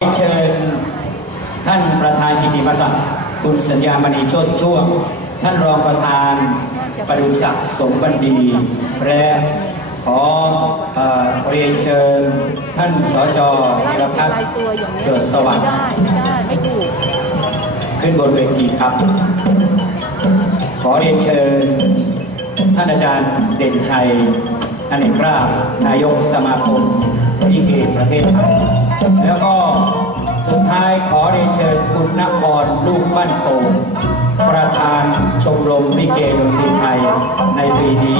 เชิญท่านประธานกิติมศักดิ์คุณสัญญามณีโชติช่วง ท่านรองประธานประดุษศักดิ์สมบันดี และขอเรียนเชิญท่านสจธีรพัฒน์เกิดสวัสดิ์ขึ้นบนเวทีครับ ขอเรียนเชิญ ท่านอาจารย์เด่นชัยอเนกราชนายกสมาคมลิเกประเทศไทย แล้วก็สุดท้ายขอเรียนเชิญคุณนครลูกบ้านโป่งประธานชมรมลิเกดนตรีไทยในปีนี้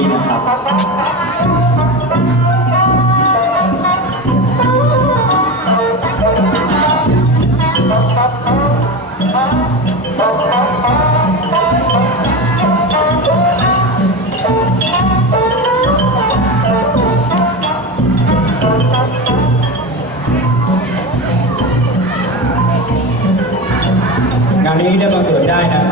ได้นะ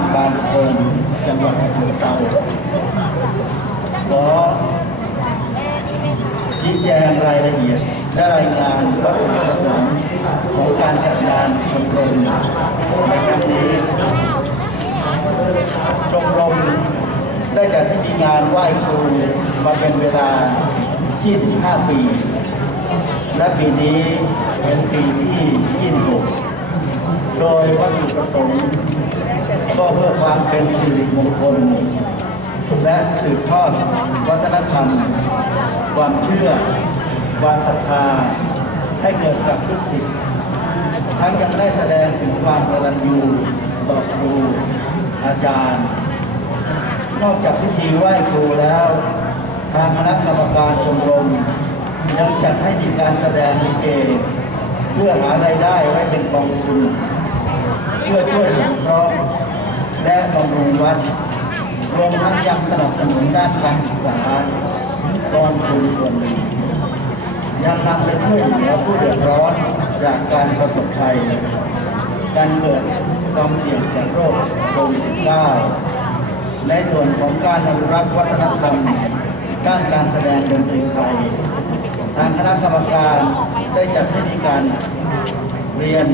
างบางคนจังหวัดฉะเชิงเทราขอชี้แจงรายละเอียดและรายงานวัตถุประสงค์ของการจัดงานชมรมในครั้งนี้ ชมรมได้จัดพิธีงานไหว้ครูมาเป็นเวลา 25 ปี และปีนี้เป็นปีที่ 26 โดยวัตถุประสงค์ ก็เพื่อความเป็นสิริมงคล และสืบทอดวัฒนธรรม ความเชื่อ ความศรัทธาให้เกิดกับทุกสิทธิ์ทั้งยังได้แสดงถึงความกตัญญูต่อครูอาจารย์ นอกจากพิธีไหว้ครูแล้ว ทางคณะกรรมการชมรมยังจัดให้มีการแสดงลิเกเพื่อหารายได้ไว้เป็นกองทุน เพื่อช่วยสงเคราะห์ และบำรุงวัดรวมทั้งยังสนับสนุนด้านการศึกษากองทุนส่วนหนึ่งยังนำไปช่วยเหลือผู้เดือดร้อนจากการประสบภัย การเกิดความเสี่ยงจากโรคโควิด -19 ในส่วนของการอนุรักษ์วัฒนธรรมด้านการแสดงดนตรีไทย ทางคณะกรรมการได้จัดให้มีการเรียน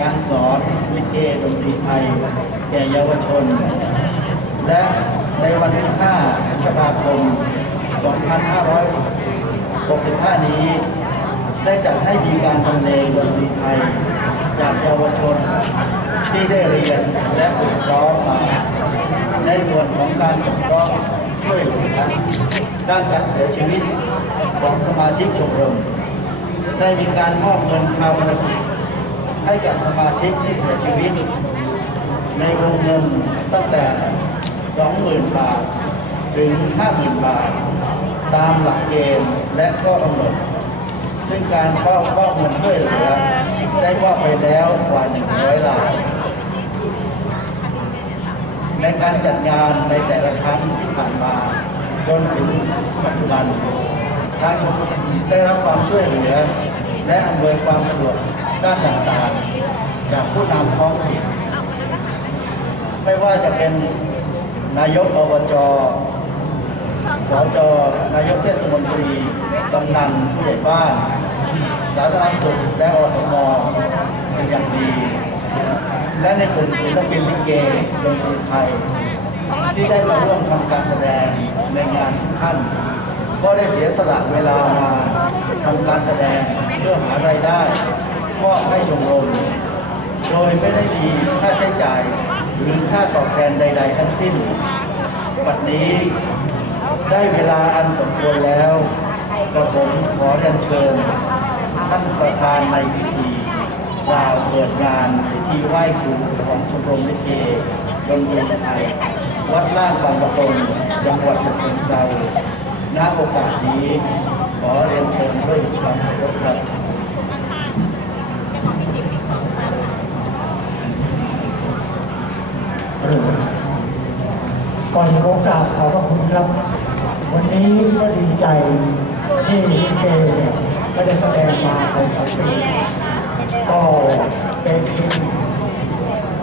การสอนลิเกดนตรีไทย แก่เยาวชน และในวันที่5พฤษภาคม 2565 นี้ ได้จัดให้มีการบรรเลงดนตรีไทย จากเยาวชนที่ได้เรียนและฝึกซ้อมมา ในส่วนของการสงเคราะห์ช่วยเหลือด้านการเสียชีวิตของสมาชิกชมรม ได้มีการมอบเงินชาวประกิจให้กับสมาชิกที่เสียชีวิต ในวงเงินตั้งแต่ 20,000 บาท ถึง 50,000 บาท ตามหลักเกณฑ์และข้อกำหนด ซึ่งการมอบมอเงินช่วยเหลือได้มอบไปแล้วกว่า 100ราย ในการจัดงานในแต่ละครั้งที่ผ่านมา จนถึงปัจจุบันทางชมรมได้รับความช่วยเหลือ และอำนวยความสะดวกด้านต่างๆ จากผู้นำท้องถิ่น ไม่ว่าจะเป็นนายกอบจสจนายกเทศมนตรีกำนันผู้ใหญ่บ้านสาธารณสุขและอสมเป็นอย่างดี และในกลุ่มศิลปินลิเกดนตรีไทย ที่ได้มาร่วมทำการแสดงในงานทุกท่าน ก็ได้เสียสละเวลามาทำการแสดงเพื่อหารายได้มอบให้ชมรม โดยไม่ได้มีค่าใช้จ่าย หรือค่าตอบแทนใด ๆ ทั้งสิ้นปัจนี้ได้เวลาอันสมควรแล้วกระผมขอเรียนเชิญ ท่านประธานในพิธีกล่าวเปิดงานพิธีไหว้ครูของชมรมลิเกดนตรีไทย วัดล่างบางประกงจังหวัดฉะเชิงเทราณโอกาสนี้ ขอเรียนเชิญด้วยความเคารพครับ ก่อนโอกราบขอบพระคุณครับ วันนี้ก็ดีใจที่ลิเกเนี่ยไม่ได้แสดงมาสองสามปีก็เป็นทีม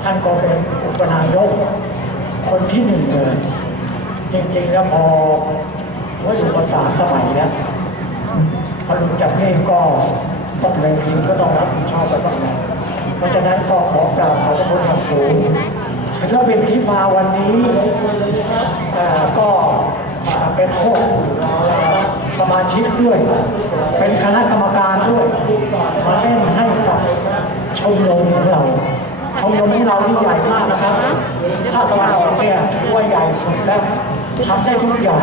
ท่านก็เป็นอุปนายกคนที่หนึ่งเลยจริงๆแล้วพอว่าอยู่ภาษาสมัยแล้พอหลุดจากนี่ก็ต้องเป็นทีมก็ต้องรับผิดชอบไปบ้างนะเพราะฉะนั้นก็ขอกราบขอบพระคุณอย่างสูง ศิลปินที่มาวันนี้ก็เป็นพวกสมาชิกด้วย เป็นคณะกรรมการด้วย มาเล่นให้กับชมรมของเราชมรมของเราที่ใหญ่มากนะครับถ้าตะวันออกเนี่ยถือว่าใหญ่สุดแล้วทำได้ทุกอย่าง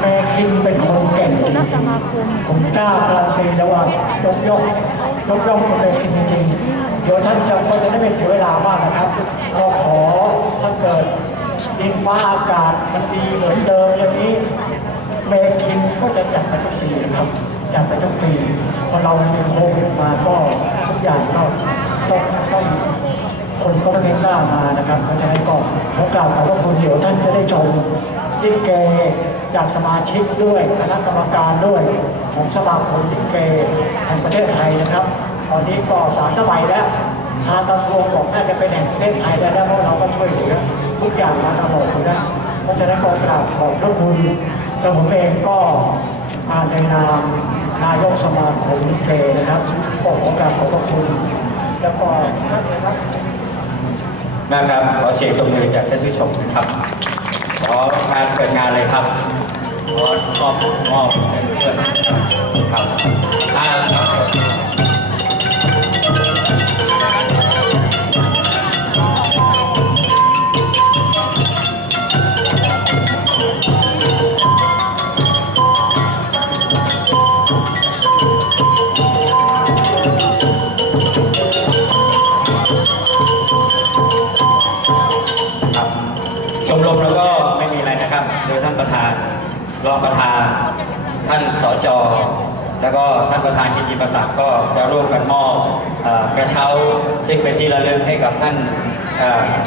แม่คิงเป็นคนเก่งผมกล้าการันตีแล้วว่ายกย่องยกย่องคุณเป็นจริงๆเดี๋ยวท่านจะก็จะได้ไม่เสียเวลามากนะครับก็ขอ ถ้าเกิดดินฟ้าอากาศมันดีเหมือนเดิมอย่างนี้เมคินก็จะจัดไปทุกปีนะครับจัดไปทุกปีพอเรามีโควิดมาก็ทุกอย่างก็ต้องต้องคนก็ไม่กล้ามานะครับเพราะฉะนั้นก็ขอกล่าวขอบพระคุณเดี๋ยวท่านจะได้ชมลิเกจากสมาชิกด้วยคณะกรรมการด้วยของสมาคมลิเกแห่งประเทศไทยนะครับ ตอนนี้ก็สามสมัยแล้ว ทางกระทรวงบอกน่าจะเป็นแห่งประเทศไทยแล้วนะเพราะเราก็ช่วยเหลือทุกอย่างมาตลอดอยู่นะเพราะฉะนั้นก็กราบขอบพระคุณและผมเองก็อ่านในนามนายกสมาคมลิเกนะครับก็ขอกราบขอบพระคุณ แล้วก็ท่านนะครับนะครับขอเสียงตบมือจากท่านผู้ชมนะครับขอการเปิดงานเลยครับขอมอบมอบเป็นเชิญครับอ่าครับ ประธาน ท่านสจแล้วก็ท่านประธานกิติประศักก็จะร่วมกันมอบกระเช้าซึ่งเป็นที่ระลึกให้กับท่าน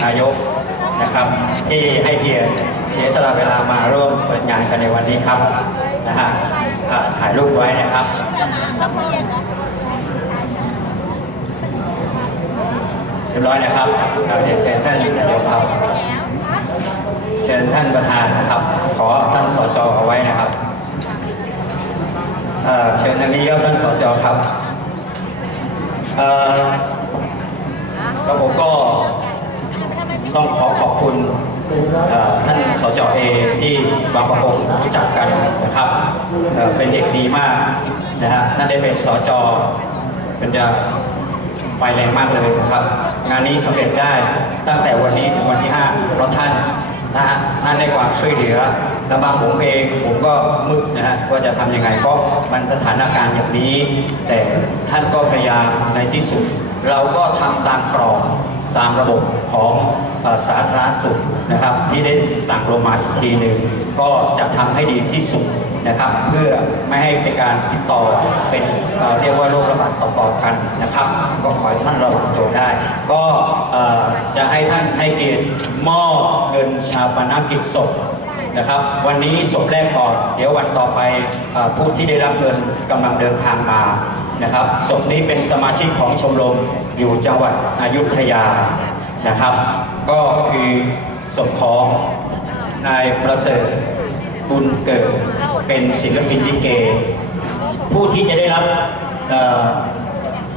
นายกนะครับ ที่ให้เกียรติเสียสละเวลามาร่วมเปิดงานกันในวันนี้ครับนะฮะถ่ายรูปไว้นะครับเรียบร้อยนะครับเราเรียนเชิญท่านนายกครับ ชิญท่านประธานนะครับ ขอท่านสจเอาไว้นะครับเเชิญทางนี้ครับท่านสจครับเอ่อแล้วผมก็ต้องขอขอบคุณท่านสจเอที่บางประกงรู้จักกันนะครับเอ่อเป็นเด็กดีมากนะฮะท่านได้เป็นสจเป็นจะไฟแรงมากเลยนะครับ งานนี้สำเร็จได้ตั้งแต่วันนี้ถึงวันที่5เพราะท่าน นะฮะท่านได้ความช่วยเหลือแล้วบางผมเองผมก็มึกนะฮะว่าจะทำยังไงเพราะมันสถานการณ์อย่างนี้ แต่ท่านก็พยายามในที่สุด เราก็ทำตามกรอบตามระบบของสาธารณสุขนะครับ ที่ได้สั่งลงมาอีกทีหนึ่งก็จะทำให้ดีที่สุด นะครับ เพื่อไม่ให้เป็นการติดต่อเป็นเเรียกว่าโรคระบาดต่อๆกันนะครับ ก็ขอให้ท่านระวังตัวได้ ก็จะให้ท่านให้เกียรติมอบเงินชาปนกิจศพนะครับ วันนี้ศพแรกก่อน เดี๋ยววันต่อไปอผู้ที่ได้รับเงินกำลังเดินทางมานะครับศพนี้เป็นสมาชิกของชมรมอยู่จังหวัดอยุธยานะครับ ก็คือศพของนายประเสริฐบุญเกิด เป็นศิลปินลิเก ผู้ที่จะได้รับเ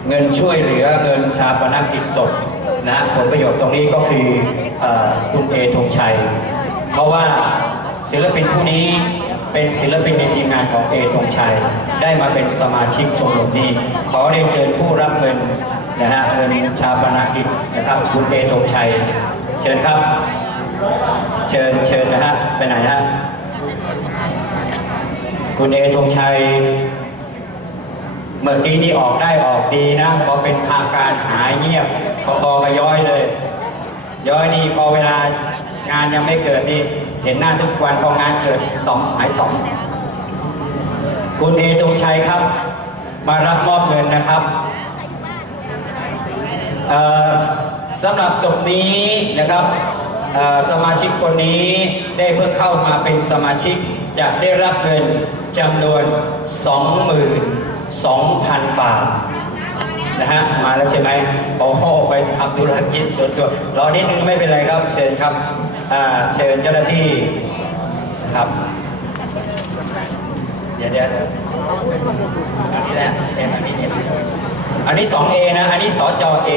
เงินช่วยเหลือเงินชาปนกิจศพนะผลประโยชน์ตรงนี้ก็คือเออคุณเอธงชัย เพราะว่าศิลปินผู้นี้เป็นศิลปินในทีมงานของเอธงชัย ได้มาเป็นสมาชิกชมรมนี้ ขอเรียนเชิญผู้รับเงินนะฮะเงินชาปนกิจนะครับคุณเอธงชัย เชิญครับ เชิญเชิญนะฮะไปไหนฮะ คุณเอธงชัย เมื่อกี้นี่ออกได้ออกดีนะพอเป็นทางการหายเงียบพอๆกับย้อยเลย ย้อยนี่พอเวลางานยังไม่เกิดนี่เห็นหน้าทุกวันพองานเกิดต่อมหายต่อมคุณเอธงชัยครับ มารับมอบเงินนะครับสำหรับศพนี้นะครับสมาชิกคนนี้ได้เพิ่งเข้ามาเป็นสมาชิกจะได้รับเงิน จำนวน 22,000 บาทนะฮะมาแล้วใช่ไหมโอ้โหไปทำธุรกิจส่วนตัวรอนิดนึงไม่เป็นไรครับเชิญครับอ่าเชิญเจ้าหน้าที่ครับ เดี๋ยวเดี๋ยวอันนี้แหละเอ็มอันนี้เอ็มอันนี้สองเอนะ อันนี้สจเอ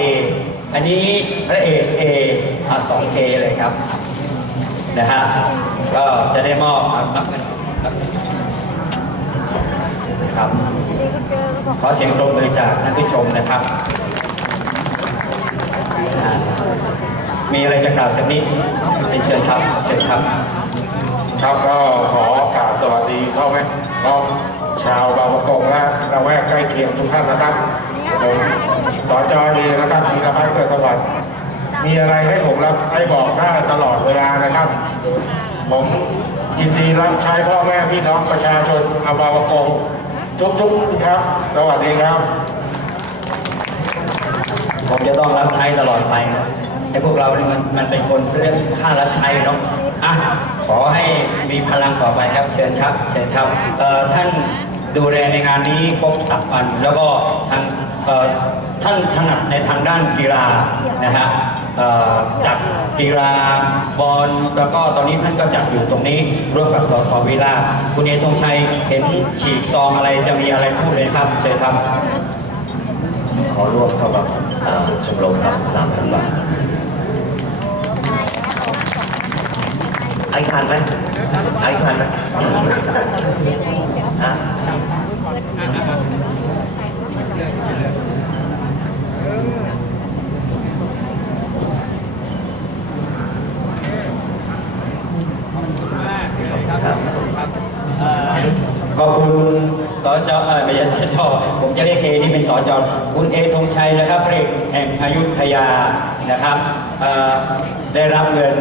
อันนี้พระเอกเออ่าสองเอเลยครับนะฮะก็จะได้มอบอะรับ นรับเงินครับ ขอเสียงปรบมือจากท่านผู้ชมนะครับนะฮะมีอะไรจะกล่าวสักนิดเรียนเชิญครับเชิญครับ ครับก็ขอกราบสวัสดีพ่อแม่น้องชาวบางประกงและละแวกใกล้เคียงทุกท่านนะครับผมสจดีนะครับธีรพัฒน์เกิดสวัสดิ์มีอะไรให้ผมรับให้บอกได้ตลอดเวลานะครับ ผมยินดีรับใช้พ่อแม่พี่น้องประชาชนอำเภอบางประกง ทุกๆครับ สวัสดีครับ ผมจะต้องรับใช้ตลอดไปนะไอ้พวกเรานี่มันมันเป็นคนเรื่องค่ารับใช้เนาะอะขอให้มีพลังต่อไปครับ เชิญครับ เชิญครับเอ่อท่านดูแลในงานนี้ครบสับวัน แล้วก็ทางเอ่อท่านถนัดในทางด้านกีฬานะฮะ จัดกีฬาบอลแล้วก็ตอนนี้ท่านก็จัดอยู่ตรงนี้ร่วมกับทศวิลาคุณเอธงชัยเห็นฉีกซองอะไรจะมีอะไรพูดเลยครับเชิญครับ ขอร่วมเข้ากับอ่าชมรมครับสามพันบาทไอคันไหมไอคันไหมฮะครับ ขอบคุณสจเอ่อไม่ใช่สจผมจะเรียกเอนี่เป็น สจคุณเอธงชัยนะครับพระเอกแห่งอยุธยานะครับได้รับเงิน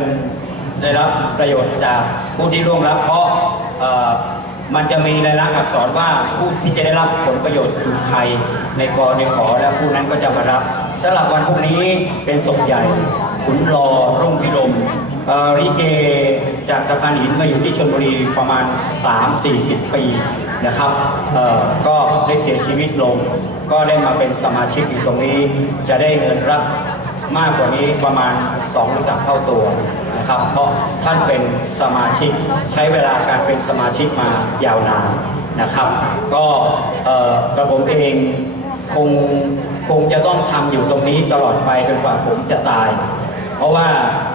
ได้รับประโยชน์จากผู้ที่ร่วมรับเพราะมันจะมีรายลักษณ์อักษรว่าผู้ที่จะได้รับผลประโยชน์คือใครในกรในขอและผู้นั้นก็จะมารับสำหรับวันพรุ่งนี้เป็นศพใหญ่ขุนรอรุ่งพิรมริเกจากตะพานหินมาอยู่ที่ชลบุรีประมาณ 3-40 ปี นะครับก็ได้เสียชีวิตลง ก็ได้มาเป็นสมาชิกอยู่ตรงนี้ จะได้เงินรับมากกว่านี้ประมาณ2หรือ3เท่าตัวนะครับ เพราะท่านเป็นสมาชิกใช้เวลาการเป็นสมาชิกมายาวนานนะครับ ก็กระผมเองคงคงจะต้องทำอยู่ตรงนี้ตลอดไปจนกว่าผมจะตาย เพราะว่า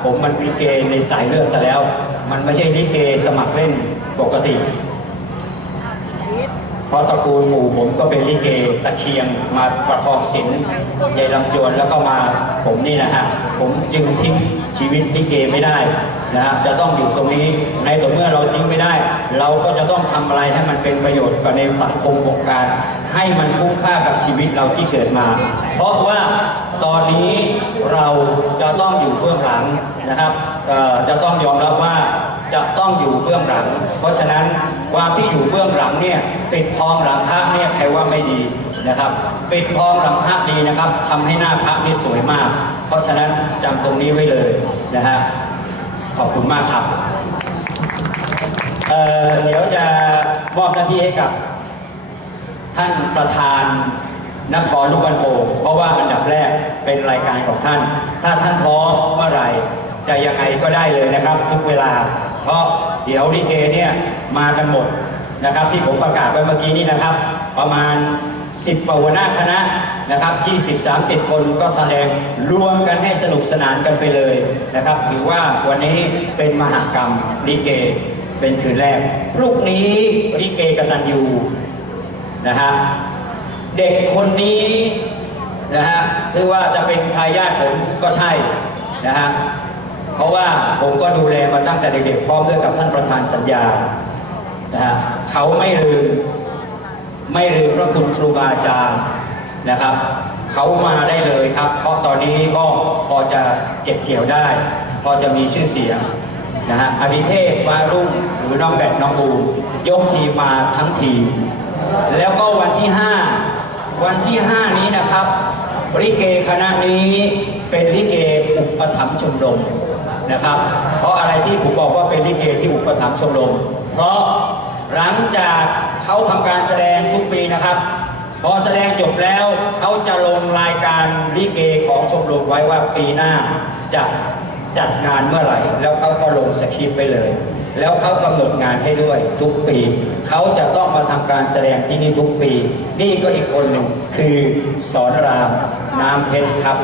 ผมมันลิเกในสายเลือดซะแล้ว มันไม่ใช่ลิเกสมัครเล่นปกติ เพราะตระกูลหมู่ผมก็เป็นลิเกตะเคียงมาประคองศิลป์ยายลำจวนแล้วก็มาผมนี่นะฮะผมจึงทิ้งชีวิตลิเกไม่ได้นะฮะจะต้องอยู่ตรงนี้ในต่อเมื่อเราทิ้งไม่ได้ เราก็จะต้องทำอะไรให้มันเป็นประโยชน์กับในสังคมองการ ให้มันคุ้มค่ากับชีวิตเราที่เกิดมา เพราะว่าตอนนี้เราจะต้องอยู่เบื้องหลังนะครับจะต้องยอมรับว่า จะต้องอยู่เบื้องหลัง เพราะฉะนั้นความที่อยู่เบื้องหลังเนี่ยปิดทองหลังพระเนี่ยใครว่าไม่ดีนะครับปิดทองหลังพระดีนะครับทำให้หน้าพระนี่สวยมาก เพราะฉะนั้นจำตรงนี้ไว้เลยนะฮะขอบคุณมากครับเเดี๋ยวจะมอบหน้าที่ให้กับ ท่านประธานนครลูกบันโอเพราะว่าอันดับแรกเป็นรายการของท่าน ถ้าท่านพร้อมเมื่อไหร่จะยังไงก็ได้เลยนะครับ ทุกเวลา เพราะเดี๋ยวลิเกเนี่ยมากันหมดนะครับ ที่ผมประกาศไว้เมื่อกี้นี้นะครับ ประมาณ 10กว่าหัวน้าคณะนะครับ20-30 คนก็แสดงรวมกันให้สนุกสนานกันไปเลยนะครับ ถือว่าวันนี้เป็นมหากรรมลิเกเป็นคืนแรก พรุ่งนี้ลิเกกตันยูนะฮะเด็กคนนี้นะฮะถือว่าจะเป็นทายาทผมก็ใช่นะฮะ เพราะว่าผมก็ดูแลมาตั้งแต่เด็กๆพร้อมด้วยกับท่านประธานสัญญานะฮะเขาไม่ลืมไม่ลืมพระคุณครูบาอาจารย์นะครับ เขามาได้เลยครับ เพราะตอนนี้ก็พอจะเก็บเกี่ยวได้ พอจะมีชื่อเสียงนะฮะอดิเทพฟ้ารุ่งหรือน้องแบทน้องบูมยกทีมมาทั้งทีม แล้วก็วันที่ 5 วันที่ 5 นี้นะครับลิเกคณะนี้เป็นลิเกอุปถัมภ์ชมรม นะครับ เพราะอะไรที่ผมบอกว่าเป็นลิเกที่อุปถัมภ์ชมรม เพราะหลังจากเขาทำการแสดงทุกปีนะครับ พอแสดงจบแล้วเขาจะลงรายการลิเกของชมรมไว้ว่าปีหน้าจะจัดงานเมื่อไหร่ แล้วเขาก็ลงสคริปต์ไปเลย แล้วเขากำหนดงานให้ด้วยทุกปี เขาจะต้องมาทำการแสดงที่นี่ทุกปี นี่ก็อีกคนหนึ่งคือสอนรามน้ำเพชรครับ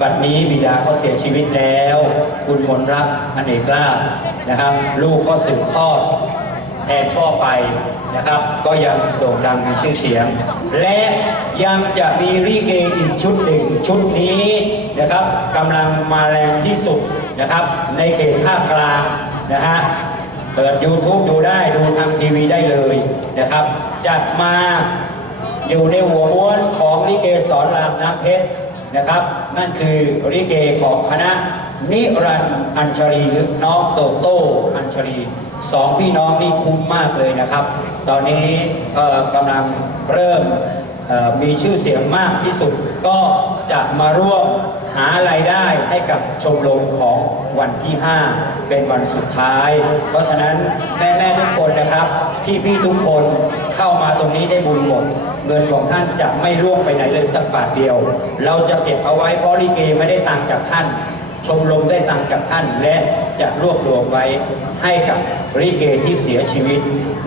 บัดนี้บิดาเขาเสียชีวิตแล้ว คุณมนรักอเนกลาภนะครับ ลูกก็สืบทอดแทนพ่อไปนะครับ ก็ยังโด่งดังมีชื่อเสียง และยังจะมีรีเกอีกชุดหนึ่งชุดนี้นะครับกำลังมาแรงที่สุดนะครับ ในเขตภาคกลางนะฮะเปิด YouTube ดูได้ดูทางทีวีได้เลยนะครับ จัดมาอยู่ในหัวม้วนของลิเกสอนรามน้ำเพชร นะครับ นั่นคือลิเกของคณะนิรันดร์อัญชลีหรือน้องโตโต้อัญชลีสองพี่น้องนี่คุ้มมากเลยนะครับ ตอนนี้กำลังเริ่มมีชื่อเสียงมากที่สุด ก็จะมาร่วมหารายได้ให้กับชมรมของวันที่ 5 เป็นวันสุดท้าย เพราะฉะนั้นแม่ๆทุกคนนะครับ พี่ๆทุกคนเข้ามาตรงนี้ได้บุญหมดเงินของท่านจะไม่ร่วงไปไหนเลยสักบาทเดียว เราจะเก็บเอาไว้เพราะลิเกไม่ได้ตังจากท่าน ชมรมได้ตังจากท่าน และจะรวบรวมไว้ให้กับลิเกที่เสียชีวิต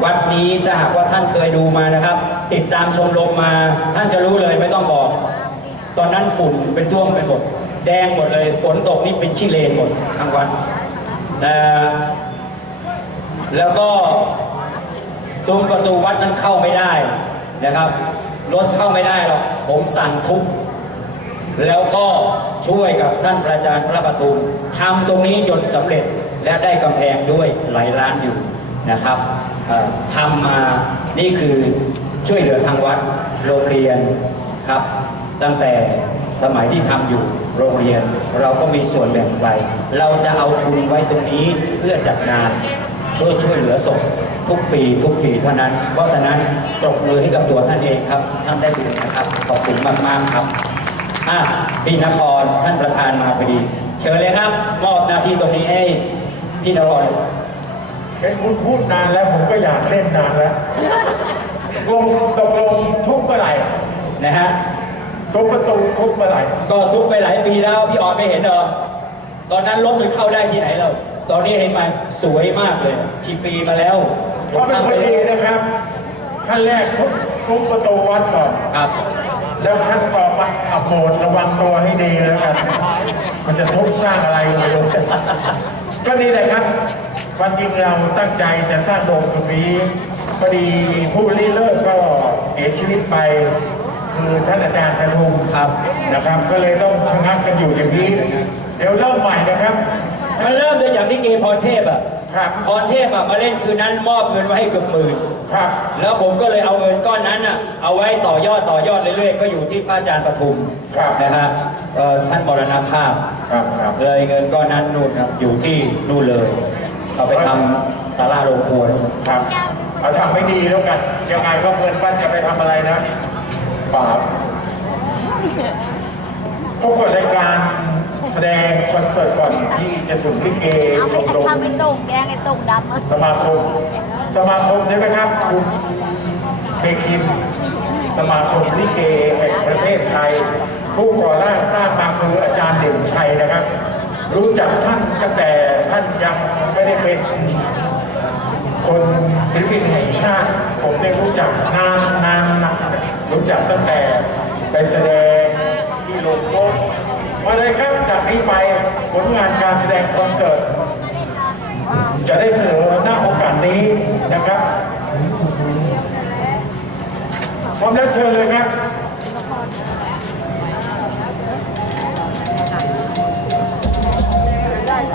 วัดนี้ถ้าหากว่าท่านเคยดูมานะครับ ติดตามชมรมมาท่านจะรู้เลยไม่ต้องบอก ตอนนั้นฝุ่นเป็นท่วมไปหมดแดงหมดเลยฝนตกนี่เป็นชิเลนหมดทั้งวันนะแล้วก็ซุ้มประตูวัดนั้นเข้าไม่ได้ นะครับ รถเข้าไม่ได้หรอก ผมสั่งทุบแล้วก็ช่วยกับท่านประจารย์พระประตูทำตรงนี้จนสำเร็จและได้กำแพงด้วยหลายล้านอยู่นะครับทำมานี่คือช่วยเหลือทางวัดโรงเรียนครับ ตั้งแต่สมัยที่ทำอยู่โรงเรียนเราก็มีส่วนแบ่งไป เราจะเอาทุนไว้ตรงนี้เพื่อจัดงานเพื่อช่วยเหลือศพ ทุกปีทุกปีเท่านั้น เพราะฉะนั้นตบมือให้กับตัวท่านเองครับ ท่านได้บุญนะครับ ขอบคุณมาก ๆ ครับอะพี่นครท่านประธานมาพอดี เชิญเลยครับ มอบหน้าที่ตรงนี้ให้พี่นครเห็นคุณพูดนานแล้วผมก็อยากเล่นนานแล้วตกลงตกลงทุบเมื่อไหร่นะฮะทุบประตูทุบเมื่อไหร่ก็ทุกไปหลายปีแล้วพี่ออดไม่เห็นเหรอตอนนั้นรถมันเข้าได้ที่ไหนเราตอนนี้เห็นไหมสวยมากเลยกี่ปีมาแล้ว เพราะเป็นคนดีนะครับ ขั้นแรกทุบทุบประตูวัดก่อน ครับ แล้วขั้นต่อมาอับโบดระวังตัวให้ดีแล้วกัน มันจะทุบสร้างอะไรไม่รู้ก็นี่แหละครับความจริงเราตั้งใจจะสร้างโดมตรงนี้พอดีผู้ริเลิกก็เสียชีวิตไป คือท่านอาจารย์ประทุมครับนะครับ ก็เลยต้องชะงักกันอยู่อย่างนี้ เดี๋ยวเริ่มใหม่นะครับมันเริ่มด้วยอย่างที่เกพรเทพอะ ครับพรเทพอะมาเล่นคืนนั้นมอบเงินไว้ให้เกือบหมื่นครับ แล้วผมก็เลยเอาเงินก้อนนั้นน่ะเอาไว้ต่อยอดต่อยอดเรื่อยๆ ก็อยู่ที่พระอาจารย์ปทุมครับนะฮะเอ่อท่านมรณภาพครับครับ เลยเงินก้อนนั้นนู่นครับอยู่ที่นู่นเลย เอาไปทำศาลาโรงครัว ครับเอาทำไม่ดีแล้วกันยังไงก็เงินปั้นจะไปทำอะไรนะบาปพบกับรายการ แสดงคอนเสิร์ตก่อนที่จะถึงลิเกเอาชไม่มรมทำไอ้ตรงแกงไอ้ตรงดำอะสมาคม สมาคมใช่ไหมครับคุณเมคินสมาคมลิเกแห่งประเทศไทย ผู้ก่อร่างสร้างมาคืออาจารย์เด่นชัยนะครับ รู้จักท่านตั้งแต่ท่านยังไม่ได้เป็น คนศิลปินแห่งชาติ ผมได้รู้จักนานนานนานรู้จักตั้งแต่ไปแสดงที่โลโก้ มาเลยครับจากนี้ไปผลงานการแสดงคอนเสิร์ตจะได้เสนอหน้าโอกาสนี้นะครับพร้อมแล้วเชิญเลยครับ